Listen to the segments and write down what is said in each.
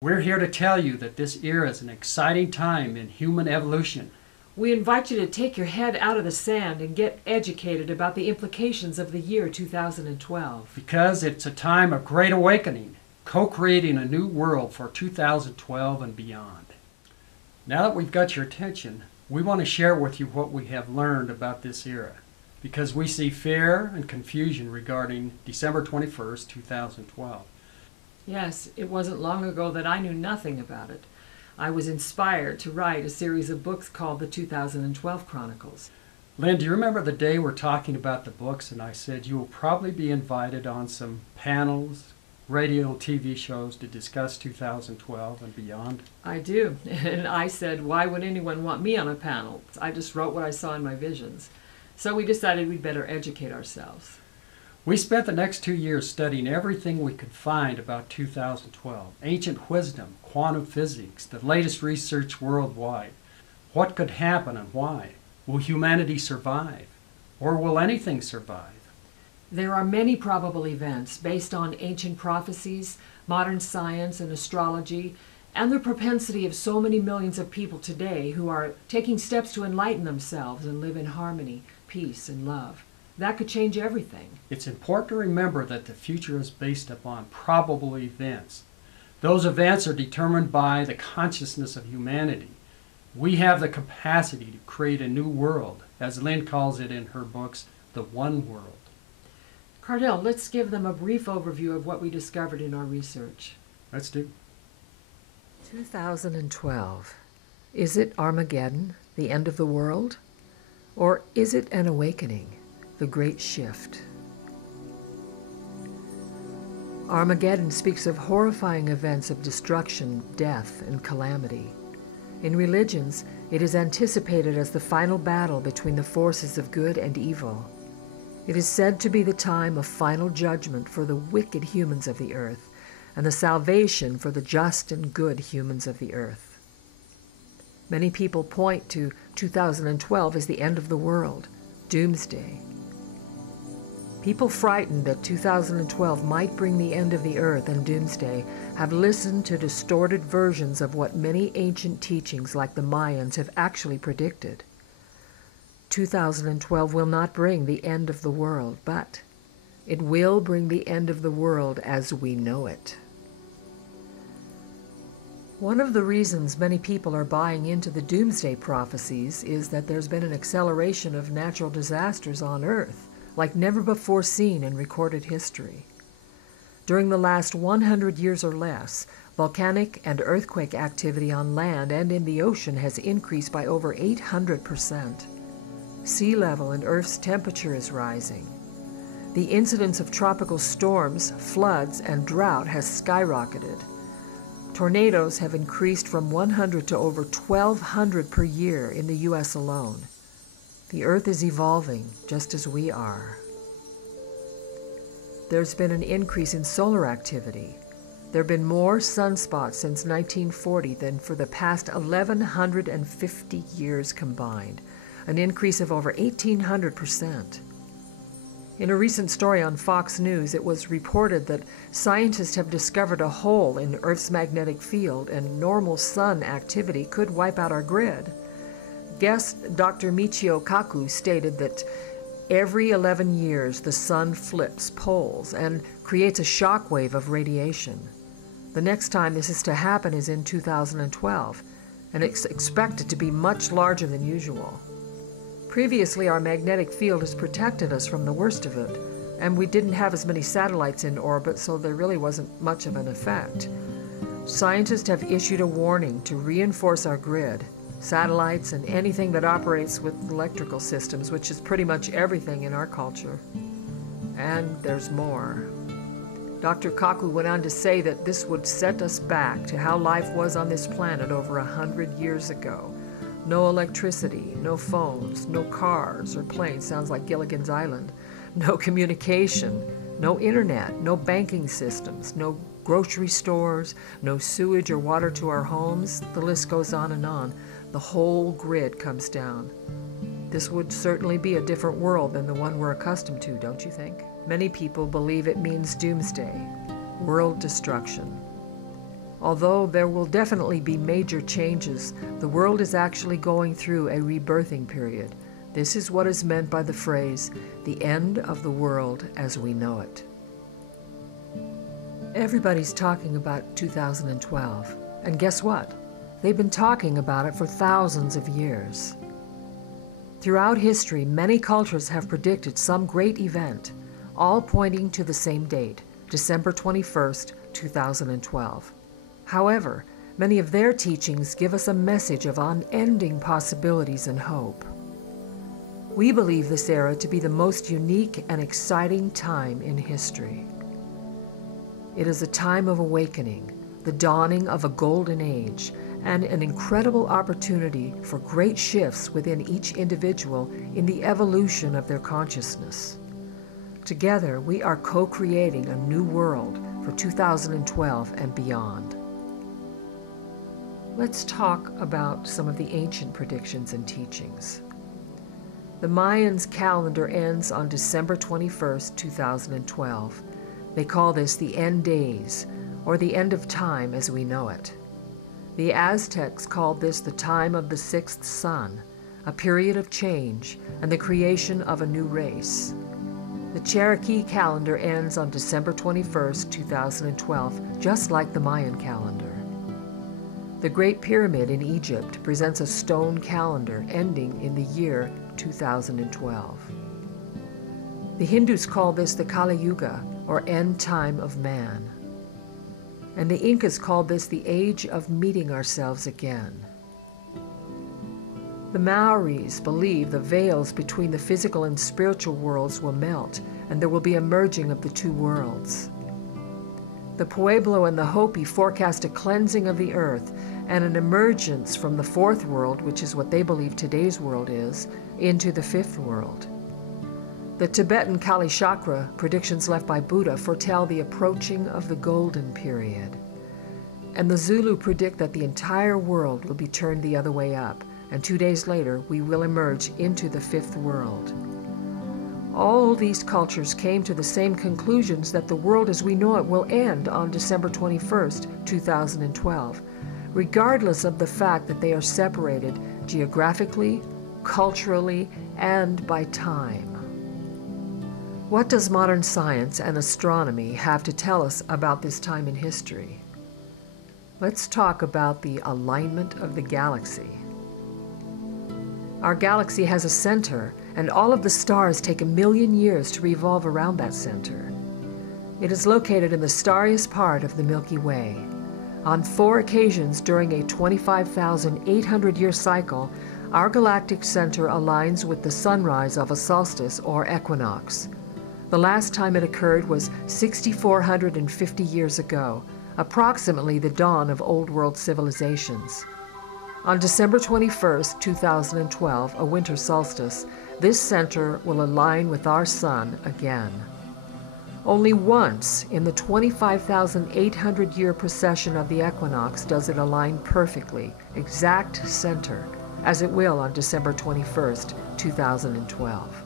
We're here to tell you that this era is an exciting time in human evolution. We invite you to take your head out of the sand and get educated about the implications of the year 2012. Because it's a time of great awakening, co-creating a new world for 2012 and beyond. Now that we've got your attention, we want to share with you what we have learned about this era, because we see fear and confusion regarding December 21st, 2012. Yes, it wasn't long ago that I knew nothing about it. I was inspired to write a series of books called the 2012 Chronicles. Lynn, do you remember the day we're talking about the books and I said you will probably be invited on some panels, radio and TV shows to discuss 2012 and beyond? I do. And I said, why would anyone want me on a panel? I just wrote what I saw in my visions. So we decided we'd better educate ourselves. We spent the next 2 years studying everything we could find about 2012. Ancient wisdom, quantum physics, the latest research worldwide. What could happen and why? Will humanity survive? Or will anything survive? There are many probable events based on ancient prophecies, modern science and astrology, and the propensity of so many millions of people today who are taking steps to enlighten themselves and live in harmony, peace, and love. That could change everything. It's important to remember that the future is based upon probable events. Those events are determined by the consciousness of humanity. We have the capacity to create a new world, as Lynn calls it in her books, the one world. Cardell, let's give them a brief overview of what we discovered in our research. Let's do. 2012. Is it Armageddon, the end of the world? Or is it an awakening, the great shift? Armageddon speaks of horrifying events of destruction, death, and calamity. In religions, it is anticipated as the final battle between the forces of good and evil. It is said to be the time of final judgment for the wicked humans of the earth, and the salvation for the just and good humans of the earth. Many people point to 2012 as the end of the world, Doomsday. People frightened that 2012 might bring the end of the earth and doomsday have listened to distorted versions of what many ancient teachings like the Mayans have actually predicted. 2012 will not bring the end of the world, but it will bring the end of the world as we know it. One of the reasons many people are buying into the Doomsday prophecies is that there's been an acceleration of natural disasters on Earth, like never before seen in recorded history. During the last 100 years or less, volcanic and earthquake activity on land and in the ocean has increased by over 800%. Sea level and Earth's temperature is rising. The incidence of tropical storms, floods, and drought has skyrocketed. Tornadoes have increased from 100 to over 1,200 per year in the U.S. alone. The Earth is evolving just as we are. There's been an increase in solar activity. There have been more sunspots since 1940 than for the past 1,150 years combined, an increase of over 1,800%. In a recent story on Fox News, it was reported that scientists have discovered a hole in Earth's magnetic field and normal sun activity could wipe out our grid. Guest Dr. Michio Kaku stated that every 11 years the sun flips poles and creates a shock wave of radiation. The next time this is to happen is in 2012, and it's expected to be much larger than usual. Previously, our magnetic field has protected us from the worst of it, and we didn't have as many satellites in orbit, so there really wasn't much of an effect. Scientists have issued a warning to reinforce our grid. Satellites and anything that operates with electrical systems, which is pretty much everything in our culture. And there's more. Dr. Kaku went on to say that this would set us back to how life was on this planet over 100 years ago. No electricity, no phones, no cars or planes, sounds like Gilligan's Island. No communication, no internet, no banking systems, no grocery stores, no sewage or water to our homes. The list goes on and on. The whole grid comes down. This would certainly be a different world than the one we're accustomed to, don't you think? Many people believe it means doomsday, world destruction. Although there will definitely be major changes, the world is actually going through a rebirthing period. This is what is meant by the phrase, the end of the world as we know it. Everybody's talking about 2012, and guess what? They've been talking about it for thousands of years. Throughout history, many cultures have predicted some great event, all pointing to the same date, December 21st, 2012. However, many of their teachings give us a message of unending possibilities and hope. We believe this era to be the most unique and exciting time in history. It is a time of awakening, the dawning of a golden age, and an incredible opportunity for great shifts within each individual in the evolution of their consciousness. Together, we are co-creating a new world for 2012 and beyond. Let's talk about some of the ancient predictions and teachings. The Mayans' calendar ends on December 21st, 2012. They call this the end days, or the end of time as we know it. The Aztecs called this the time of the sixth sun, a period of change and the creation of a new race. The Cherokee calendar ends on December 21st, 2012, just like the Mayan calendar. The Great Pyramid in Egypt presents a stone calendar ending in the year 2012. The Hindus call this the Kali Yuga, or end time of man. And the Incas called this the age of meeting ourselves again. The Maoris believe the veils between the physical and spiritual worlds will melt, and there will be a merging of the two worlds. The Pueblo and the Hopi forecast a cleansing of the earth and an emergence from the fourth world, which is what they believe today's world is, into the fifth world. The Tibetan Kali Chakra predictions left by Buddha foretell the approaching of the golden period. And the Zulu predict that the entire world will be turned the other way up, and 2 days later we will emerge into the fifth world. All these cultures came to the same conclusions that the world as we know it will end on December 21st, 2012, regardless of the fact that they are separated geographically, culturally, and by time. What does modern science and astronomy have to tell us about this time in history? Let's talk about the alignment of the galaxy. Our galaxy has a center, and all of the stars take 1 million years to revolve around that center. It is located in the starriest part of the Milky Way. On 4 occasions during a 25,800-year cycle, our galactic center aligns with the sunrise of a solstice or equinox. The last time it occurred was 6,450 years ago, approximately the dawn of Old World civilizations. On December 21st, 2012, a winter solstice, this center will align with our sun again. Only once in the 25,800-year precession of the equinox does it align perfectly, exact center, as it will on December 21st, 2012.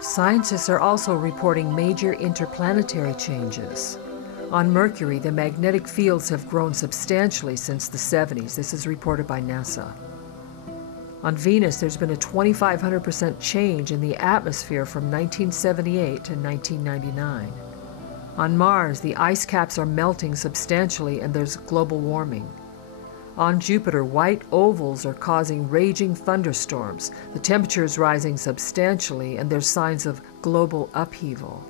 Scientists are also reporting major interplanetary changes. On Mercury, the magnetic fields have grown substantially since the 70s. This is reported by NASA. On Venus, there's been a 2,500% change in the atmosphere from 1978 to 1999. On Mars, the ice caps are melting substantially and there's global warming. On Jupiter, white ovals are causing raging thunderstorms. The temperature is rising substantially and there's signs of global upheaval.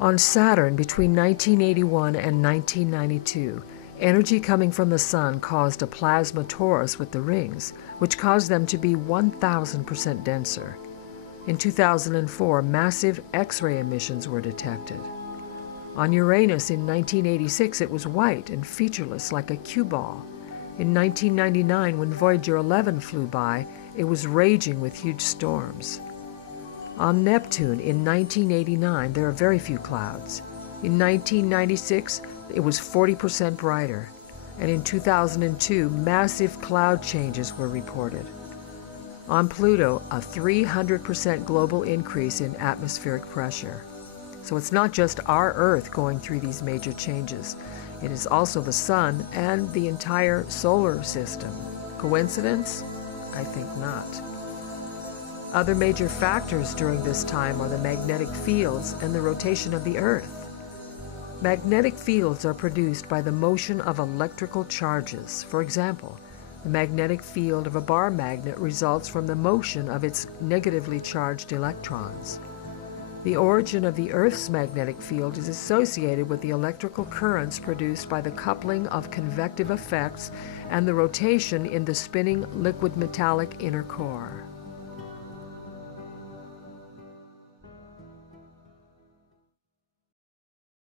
On Saturn, between 1981 and 1992, energy coming from the sun caused a plasma torus with the rings, which caused them to be 1,000% denser. In 2004, massive X-ray emissions were detected. On Uranus in 1986, it was white and featureless like a cue ball. In 1999, when Voyager 11 flew by, it was raging with huge storms. On Neptune in 1989, there are very few clouds. In 1996, it was 40% brighter. And in 2002, massive cloud changes were reported. On Pluto, a 300% global increase in atmospheric pressure. So it's not just our Earth going through these major changes. It is also the Sun and the entire solar system. Coincidence? I think not. Other major factors during this time are the magnetic fields and the rotation of the Earth. Magnetic fields are produced by the motion of electrical charges. For example, the magnetic field of a bar magnet results from the motion of its negatively charged electrons. The origin of the Earth's magnetic field is associated with the electrical currents produced by the coupling of convective effects and the rotation in the spinning liquid metallic inner core.